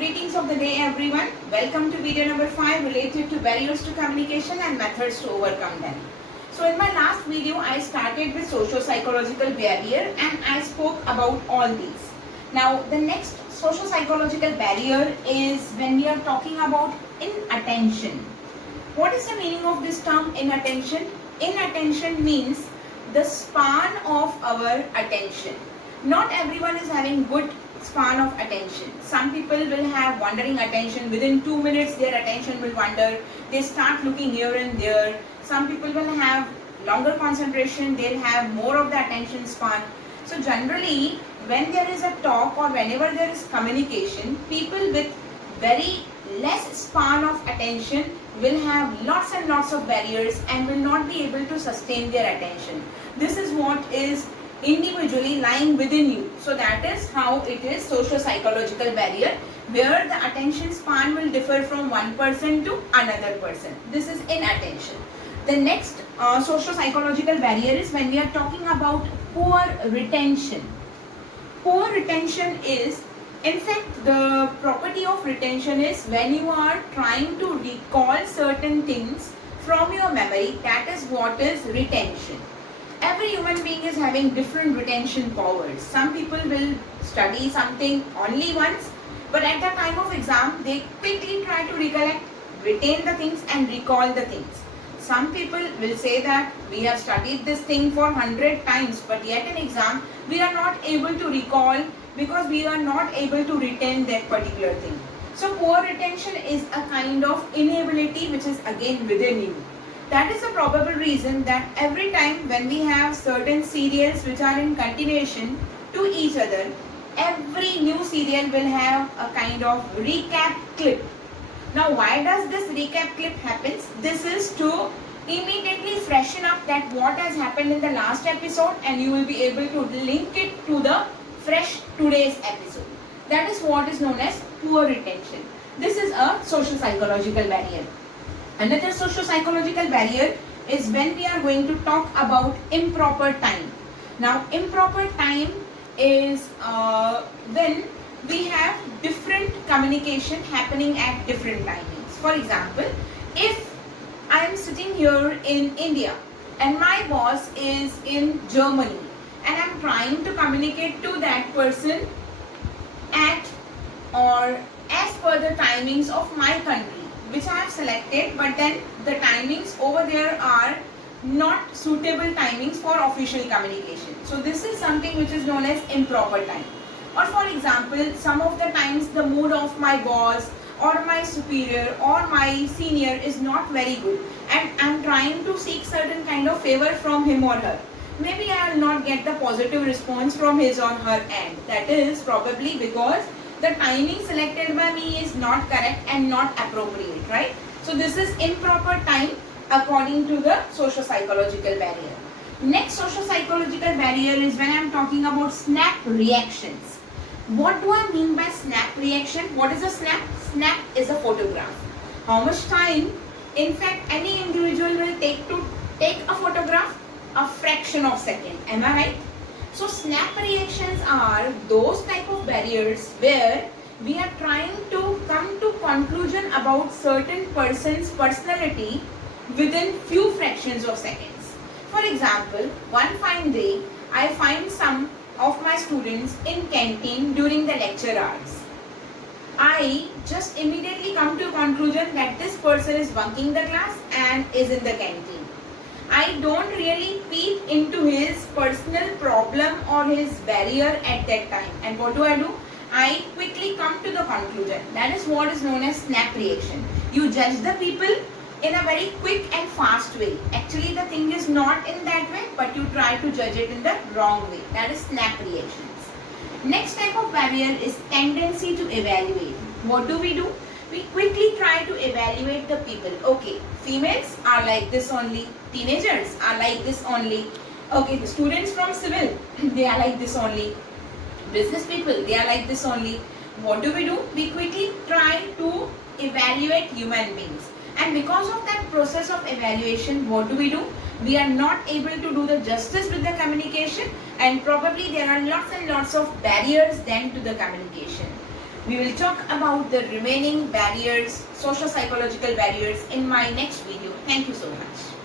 Greetings of the day everyone. Welcome to video number 5 related to barriers to communication and methods to overcome them. So in my last video I started with socio-psychological barrier and I spoke about all these. Now the next socio-psychological barrier is when we are talking about inattention. What is the meaning of this term inattention? Inattention means the span of our attention. Not everyone is having good span of attention. Some people will have wandering attention. Within 2 minutes their attention will wander. They start looking here and there. Some people will have longer concentration. They'll have more of the attention span. So generally when there is a talk or whenever there is communication, people with very less span of attention will have lots and lots of barriers and will not be able to sustain their attention. This is what is individually lying within you. So that is how it is socio-psychological barrier, where the attention span will differ from one person to another person. This is inattention. The next socio-psychological barrier is when we are talking about poor retention. Poor retention is, in fact, the property of retention is when you are trying to recall certain things from your memory, that is what is retention. Every human being is having different retention powers. Some people will study something only once, but at the time of exam, they quickly try to recollect, retain the things and recall the things. Some people will say that we have studied this thing for 100 times, but yet in exam, we are not able to recall because we are not able to retain that particular thing. So poor retention is a kind of inability which is again within you. That is a probable reason that every time when we have certain serials which are in continuation to each other, every new serial will have a kind of recap clip. Now why does this recap clip happens? This is to immediately freshen up that what has happened in the last episode and you will be able to link it to the fresh today's episode. That is what is known as poor retention. This is a social psychological barrier. Another socio-psychological barrier is when we are going to talk about improper time. Now, improper time is when we have different communication happening at different timings. For example, if I am sitting here in India and my boss is in Germany and I am trying to communicate to that person at or as per the timings of my country, which I have selected, but then the timings over there are not suitable timings for official communication. So this is something which is known as improper time. Or for example, some of the times the mood of my boss or my superior or my senior is not very good and I am trying to seek certain kind of favor from him or her. Maybe I will not get the positive response from his or her end. That is probably because the timing selected by me is not correct and not appropriate, right? So this is improper time according to the socio-psychological barrier. Next socio-psychological barrier is when I am talking about snap reactions. What do I mean by snap reaction? What is a snap? Snap is a photograph. How much time, in fact, any individual will take to take a photograph? A fraction of second. Am I right? So snap reactions are those type of barriers where we are trying to come to conclusion about certain person's personality within few fractions of seconds. For example, one fine day, I find some of my students in canteen during the lecture hours. I just immediately come to a conclusion that this person is bunking the class and is in the canteen. I don't really peep into his personal problem or his barrier at that time. And what do? I quickly come to the conclusion. That is what is known as snap reaction. You judge the people in a very quick and fast way. Actually, the thing is not in that way, but you try to judge it in the wrong way. That is snap reactions. Next type of barrier is tendency to evaluate. What do? We quickly try to evaluate the people. Okay, females are like this only. Teenagers are like this only. Okay, the students from civil, they are like this only. Business people, they are like this only. What do? We quickly try to evaluate human beings. And because of that process of evaluation, what do? We are not able to do the justice with the communication and probably there are lots and lots of barriers then to the communication. We will talk about the remaining barriers, socio-psychological barriers in my next video. Thank you so much.